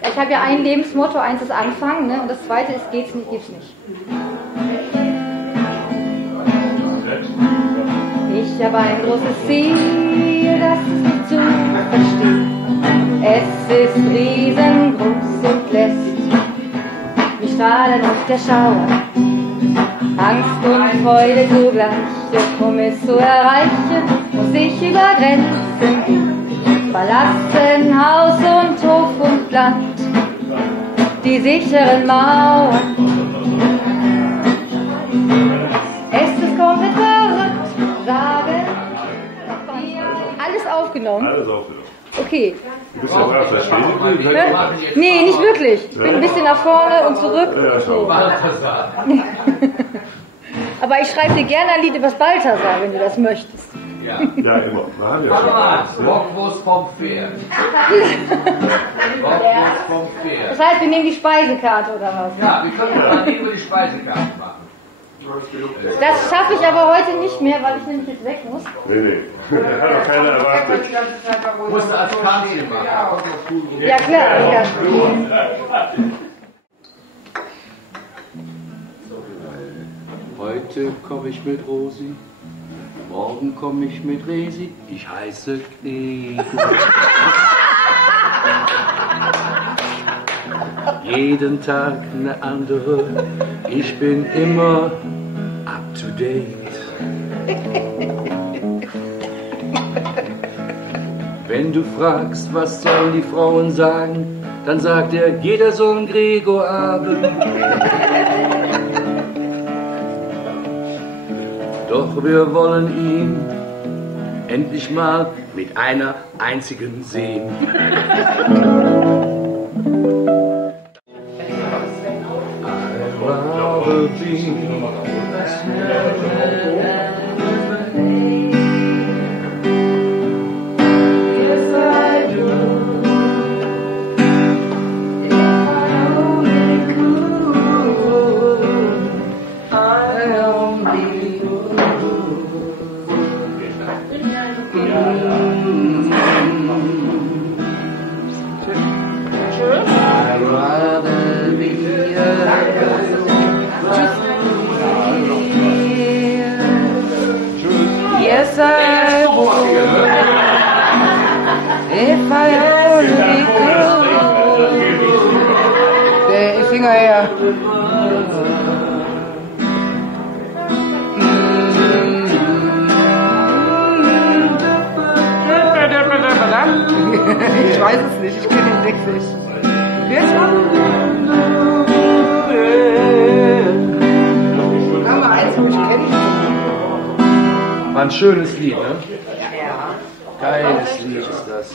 Ich habe ja ein Lebensmotto, eins ist Anfangen, ne? Und das zweite ist geht's nicht, gibt's nicht. Ich habe ein großes Ziel, das ist nicht zu verstehen. Es ist riesengroß und lässt mich strahlen und der Schauer. Angst und Freude zugleich, doch um es zu erreichen, muss ich über Grenzen gehen. Verlassen Haus und Hof und Land, die sicheren Mauern. Es ist komplett verrückt, sagen wir. Alles aufgenommen? Alles aufgenommen. Okay. Du bist ja gerade verstehen? Nee, nicht wirklich. Ich bin ein bisschen nach vorne und zurück. Ja, schau. Aber ich schreibe dir gerne ein Lied über das Balthasar, wenn du das möchtest. Ja, Ja, immer. Wir haben ja schon. Bockwurst vom Pferd. Bockwurst vom Pferd. Das heißt, wir nehmen die Speisekarte oder was? Ja, wir können dann über die Speisekarte machen. Das schaffe ich aber heute nicht mehr, weil ich nämlich jetzt weg muss. Nee. Das hat doch keiner erwartet. Musst du als Kanzler machen. Ja klar, ja. Heute komme ich mit Rosi, morgen komme ich mit Resi. Ich heiße Gregor. Jeden Tag eine andere, ich bin immer up to date. Wenn du fragst, was sollen die Frauen sagen, dann sagt er, jeder soll einen Gregor haben. Doch wir wollen ihn endlich mal mit einer einzigen sehen. Yes, I would. If I only could. Der Finger her. Ich weiß es nicht, ich kenne den Text nicht. Jetzt haben wir eins, wo ich kenne. War ein schönes Lied, ne? Ja. Geiles Lied ist das.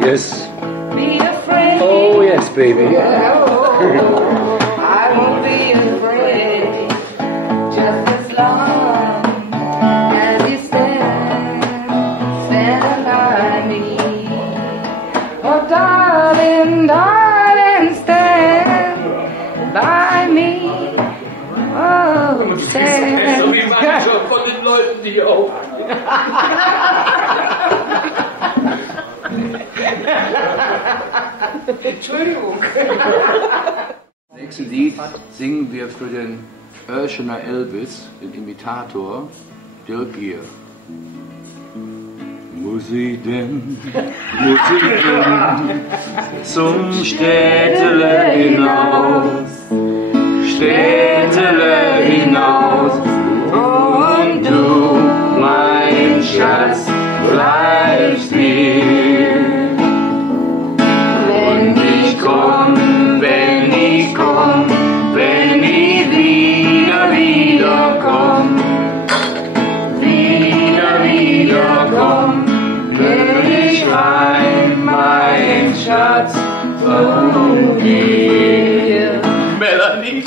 Yes, baby. I won't be afraid, just as long as you stand by me. Oh, darling, darling, stand by me. Oh, stand. So wie manche von den Leuten, die auch. Entschuldigung. Im nächsten Lied singen wir für den Oeschener Elvis, den Imitator, Dirk Gier. Muss ich denn zum Städtele hinaus, und du, mein Schatz, bleibst hier. Wenn ich komm, wenn ich wiederkomm, will ich heim, mein Schatz, zu dir. Melanie,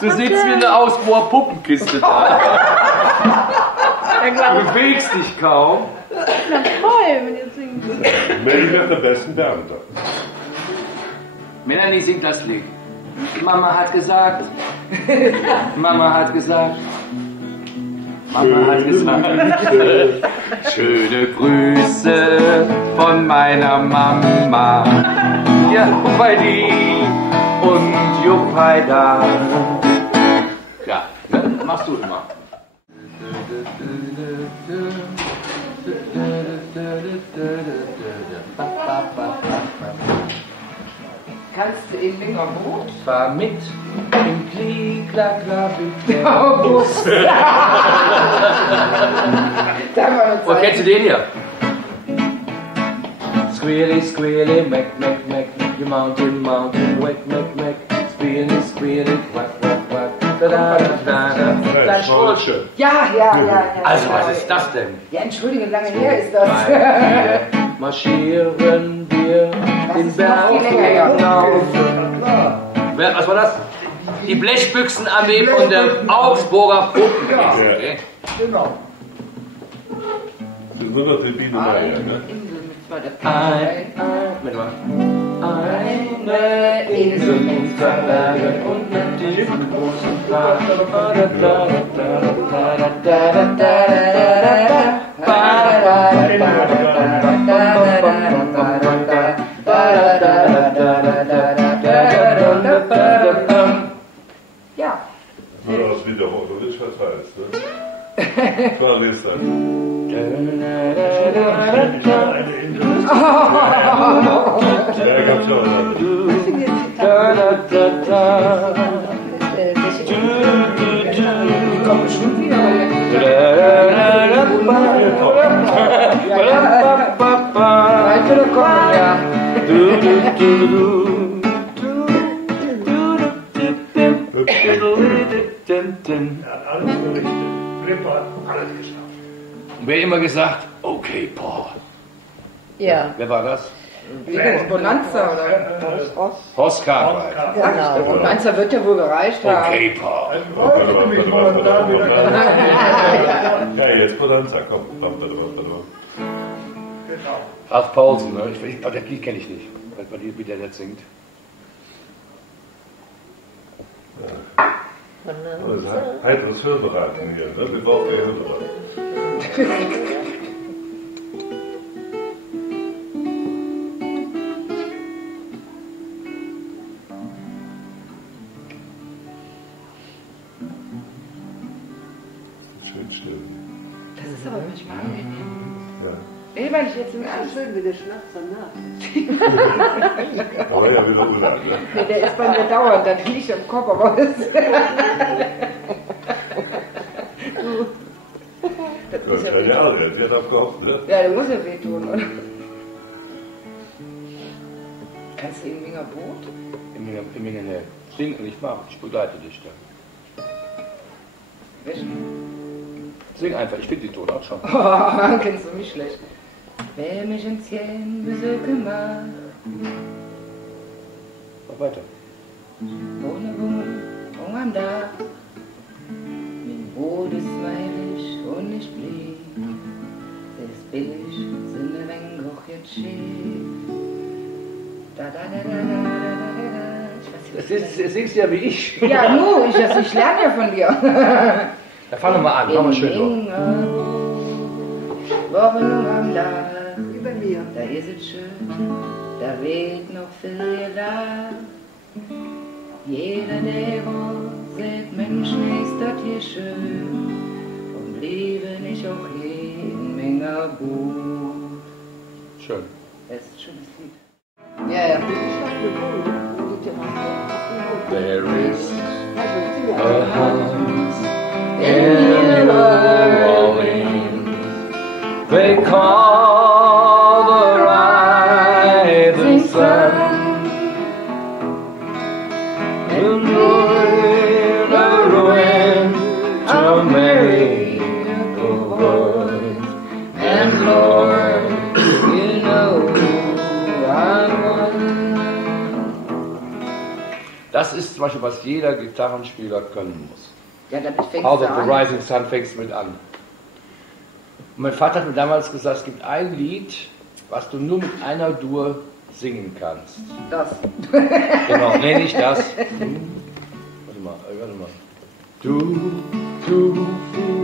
du sitzt wie eine Ausbohr Puppenkiste da. Du bewegst dich kaum. Na toll, wenn ihr singt. Melanie wird der besten Beamter. Melanie singt das Lied. Mama hat gesagt, Mama hat gesagt, schöne Grüße von meiner Mama. Ja, Juppidi und Juppida. Ja, ne? Machst du immer. Kannst du in Lingerboot? Fahr mit im Kli-Kla-Kla-Bus. Wo kennst du den hier? Squealy, squealy, mac, mac, mac, you mountain, mountain, wack, mac, mac, squealy, squealy, quack, quack, quack, da da da da. Dein Schulze. Ja. Also, was ist das denn? Ja, entschuldige, lange her ist das. Marschieren wir den Berg hinauf. Was war das? Die Blechbüchsenarmee von der Augsburger Puppenkiste. Okay. Genau. Das ist nur noch die Biene Meier, ne? Eine Insel mit zwei Bergen und einem tiefen großen Pfad. Ja. Nur das wiederholt, du willst was heißt, ne? War das dann? Ja, ich hab's schon. Die kommen bestimmt wieder. Bald wieder kommen, ja. Und wer immer gesagt, okay, Paul. Ja. Wer war das? Bonanza, oder? Horst Cartwright. Genau. Bonanza wird ja wohl gereicht haben. Okay, Paul. Ja, jetzt Bonanza, komm. Ralph Paulsen, ne? Das Lied kenne ich nicht, wie der jetzt singt. Das ist heiteres Hörbereiten hier, ne? Wir brauchen ja Hörbereiten. Schön still. Das ist aber manchmal angenehm. Ja. Nee, weil ich jetzt im Schön, wie der Schnapper nach. Aber ja, wieder Urlaub, ne? Nee, der ist bei mir dauernd, das liegt am Kopf, aber das. Das Das muss ja ist ja wehtun. Adrian, die hat auch gehofft, ne? Ja, der muss ja wehtun, oder? Kannst du in Wingerboot? Im Nähe. Sing nicht wahr, ich begleite dich da. Welchen? Sing einfach, ich finde die Ton auch schon. Oh, kennst du mich schlecht. Wer mich ins Jen besuchen mag, weiter. Ohne Wohnung am Dach, mein Brot ist weilig und nicht blieb. Das ist billig, sind wir wenn auch jetzt schief. Da da da da da da da da. Das singst du ja wie ich. Ja, ich lerne ja von dir. Da fang doch mal an, mach mal schön los. Wohnung am Dach, über mir. Da ist es schön, da weht noch viel da. Jeder, der sieht, Mensch, ist das hier schön. Und liebe nicht auch jeden Menge gut. Schön. Das ist ein schönes Lied. Ja, ja. There is a house in New Orleans they call the rising sun. The ruin of ruin to many boys. And Lord, you know I want. Das ist zum Beispiel, was jeder Gitarrenspieler können muss. Ja, damit fängst House du of the an. Rising Sun fängst mit an. Und mein Vater hat mir damals gesagt, es gibt ein Lied, was du nur mit einer Dur singen kannst. Das. Genau, nee, nicht das. Warte mal. Du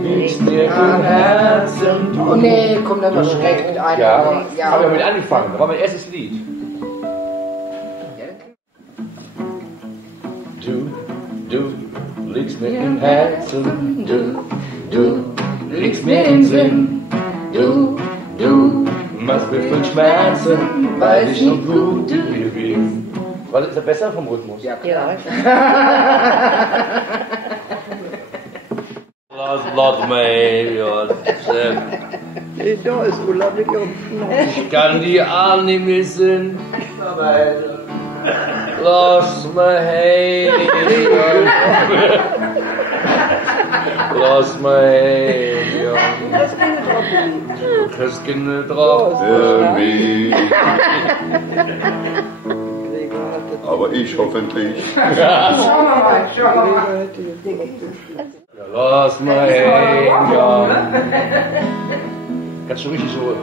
liegst mir im Herzen. Oh nee, komm, dann erschreckt einer. Ja, ja. haben wir mit angefangen. Das war mein erstes Lied. Du liegst mir im Herzen. Du liegst mir im Sinn. Du machst mir viel Schmerzen, weil ich so gut wie bin. Was ist das besser vom Rhythmus? Ja, klar. Lass mich, Da ist Ulla mit ihrem ich kann die Arme nicht mehr sehen. Lass mich heim. Lass mich heim. Du kriegst keine drauf. Aber ich hoffentlich. Schauen wir mal. Ja, lass mich heim, ja. Kannst du richtig so.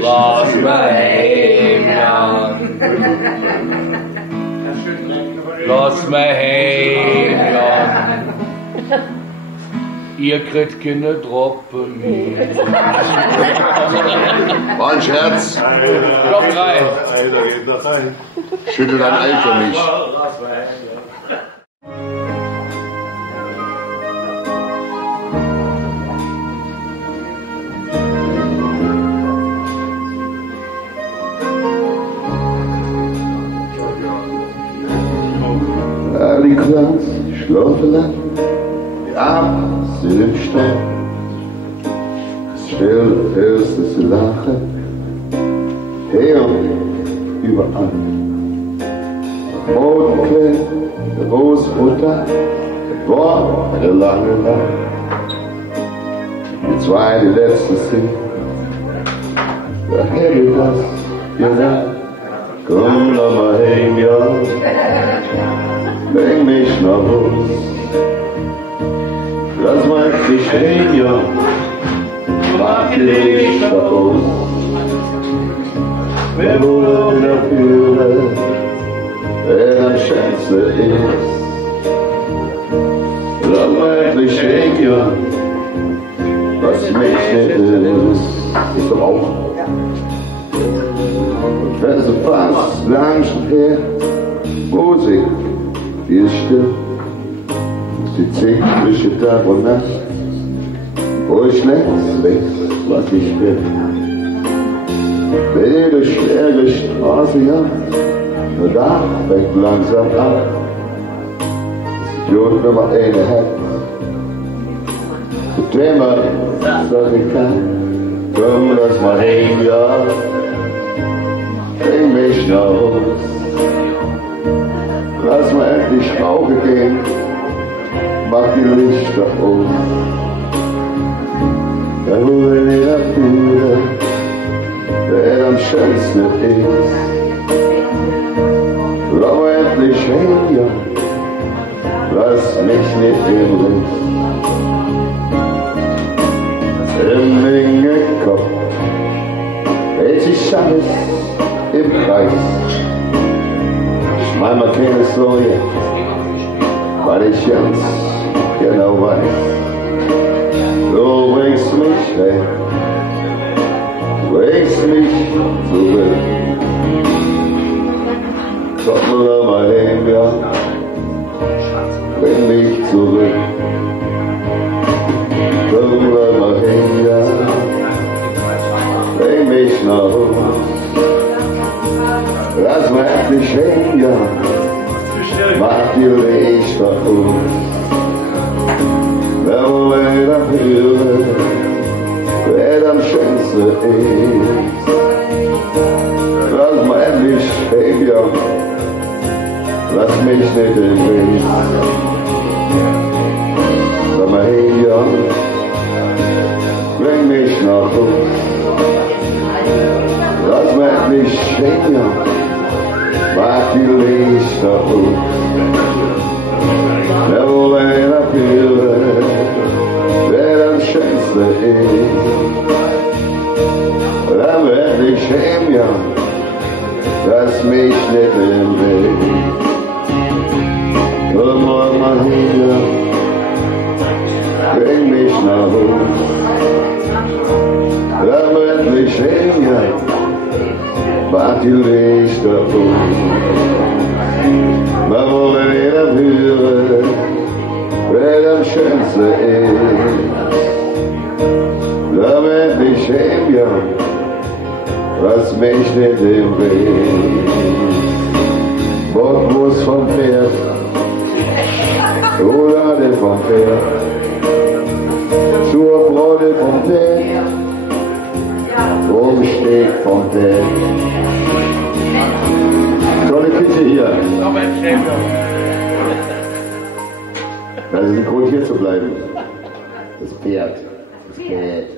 Lass mich heim, ja. Lass mich heim, ja. Ihr kriegt keine Droppen mehr. War ein Scherz. Noch drei. Einer geht noch rein. Schüttel dein Ei für mich. Die Glanz schlafen lang, die Arme sind im Stern. Es still ist das Lachen, her und überall. Rotenkleid, der Großmutter, das war eine lange Nacht. Die zwei, die letzte sind, da hätte das gesagt, komm noch mal heim, ja. Bring mich nach Haus, lass mal dich hin, ja, mach die Lichter aus. Wer wohl dafür, wer am schönste ist, lass mal dich hin, ja, was mich nicht ist. Ist doch auch. Und wenn sie fast lang schon her, Musik, die ist still, die zieht zwischen Tag und Nacht, wo ich längst weiß, was ich bin. Jede schwere Straße, ja, nur da fängt langsam an. Das Idiot Nummer eine hat, mit dem man das ich kann. Komm, lass mal hin, ja, bring mich nach Haus. Lass mal endlich rauchen gehen, mach die Lichter aus. Da hol ich dafür, der am schönsten ist. Lass mal endlich schön, ja, lass mich nicht im Licht. Im Menge-Kopf hält sich alles im Kreis. Ich mein mal keine Sorge, weil ich ganz genau weiß, du bringst mich weg, bringst mich zurück. Komm mal hin, ja, bring mich zurück. Komm mal hin, ja, bring mich nach Hause. Lass mir endlich hin, ja, mach die Licht nach uns. Wer wohl dafür, wer am schönsten ist. Lass mir endlich hin, ja, lass mich nicht im Weg. Lass mir hin, ja, bring mich nach Hause. Lass mir endlich hin, ja, mach die Lichter auf. Wer wohl dafür, wer am schönsten ist. Lass mir endlich hin, ja, lass mich nicht im Weg. Komm mal hin, ja, bring mich nach Hause. Lass mir endlich hin, ja, mach die Lichter auf. Wir wollen jeder hören, wer am schönsten ist. Lass mir endlich hin, ja, lass mich nicht im Weg. Bockwurst vom Pferd, Roulade vom Pferd, zur Freude vom Pferd, Rumsteak vom Pferd. Tolle Küche hier. Das ist ein Grund hier zu bleiben. Das Pferd. Das Pferd.